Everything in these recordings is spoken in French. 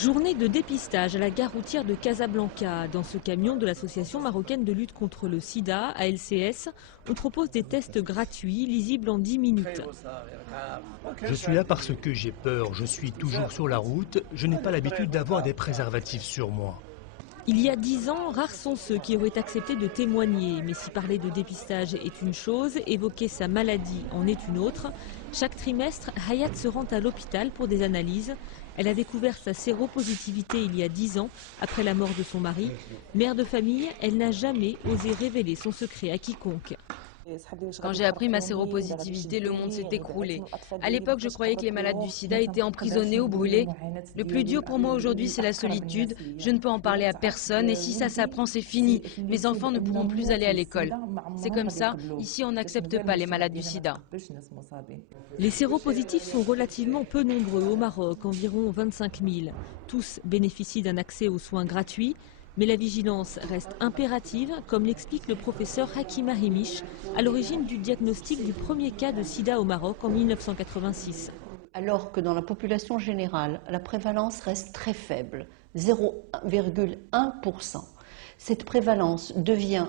Journée de dépistage à la gare routière de Casablanca. Dans ce camion de l'association marocaine de lutte contre le sida, ALCS, on propose des tests gratuits, lisibles en 10 minutes. Je suis là parce que j'ai peur, je suis toujours sur la route, je n'ai pas l'habitude d'avoir des préservatifs sur moi. Il y a 10 ans, rares sont ceux qui auraient accepté de témoigner. Mais si parler de dépistage est une chose, évoquer sa maladie en est une autre. Chaque trimestre, Hayat se rend à l'hôpital pour des analyses. Elle a découvert sa séropositivité il y a 10 ans, après la mort de son mari. Mère de famille, elle n'a jamais osé révéler son secret à quiconque. Quand j'ai appris ma séropositivité, le monde s'est écroulé. À l'époque, je croyais que les malades du sida étaient emprisonnés ou brûlés. Le plus dur pour moi aujourd'hui, c'est la solitude. Je ne peux en parler à personne et si ça s'apprend, c'est fini. Mes enfants ne pourront plus aller à l'école. C'est comme ça, ici on n'accepte pas les malades du sida. Les séropositifs sont relativement peu nombreux au Maroc, environ 25 000. Tous bénéficient d'un accès aux soins gratuits. Mais la vigilance reste impérative, comme l'explique le professeur Hakima Himish, à l'origine du diagnostic du premier cas de sida au Maroc en 1986. Alors que dans la population générale, la prévalence reste très faible, 0,1%. Cette prévalence devient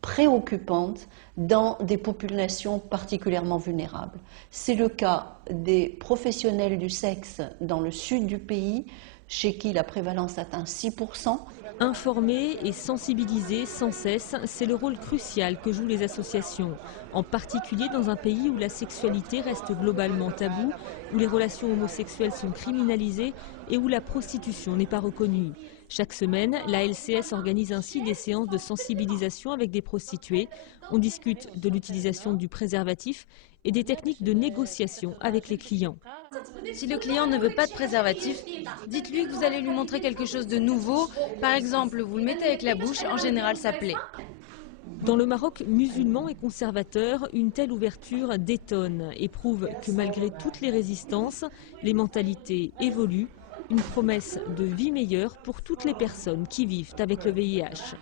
préoccupante dans des populations particulièrement vulnérables. C'est le cas des professionnels du sexe dans le sud du pays, chez qui la prévalence atteint 6%. Informer et sensibiliser sans cesse, c'est le rôle crucial que jouent les associations, en particulier dans un pays où la sexualité reste globalement taboue, où les relations homosexuelles sont criminalisées et où la prostitution n'est pas reconnue. Chaque semaine, la LCS organise ainsi des séances de sensibilisation avec des prostituées. On discute de l'utilisation du préservatif et des techniques de négociation avec les clients. Si le client ne veut pas de préservatif, dites-lui que vous allez lui montrer quelque chose de nouveau. Par exemple, vous le mettez avec la bouche, en général ça plaît. Dans le Maroc musulman et conservateur, une telle ouverture détonne et prouve que malgré toutes les résistances, les mentalités évoluent. Une promesse de vie meilleure pour toutes les personnes qui vivent avec le VIH.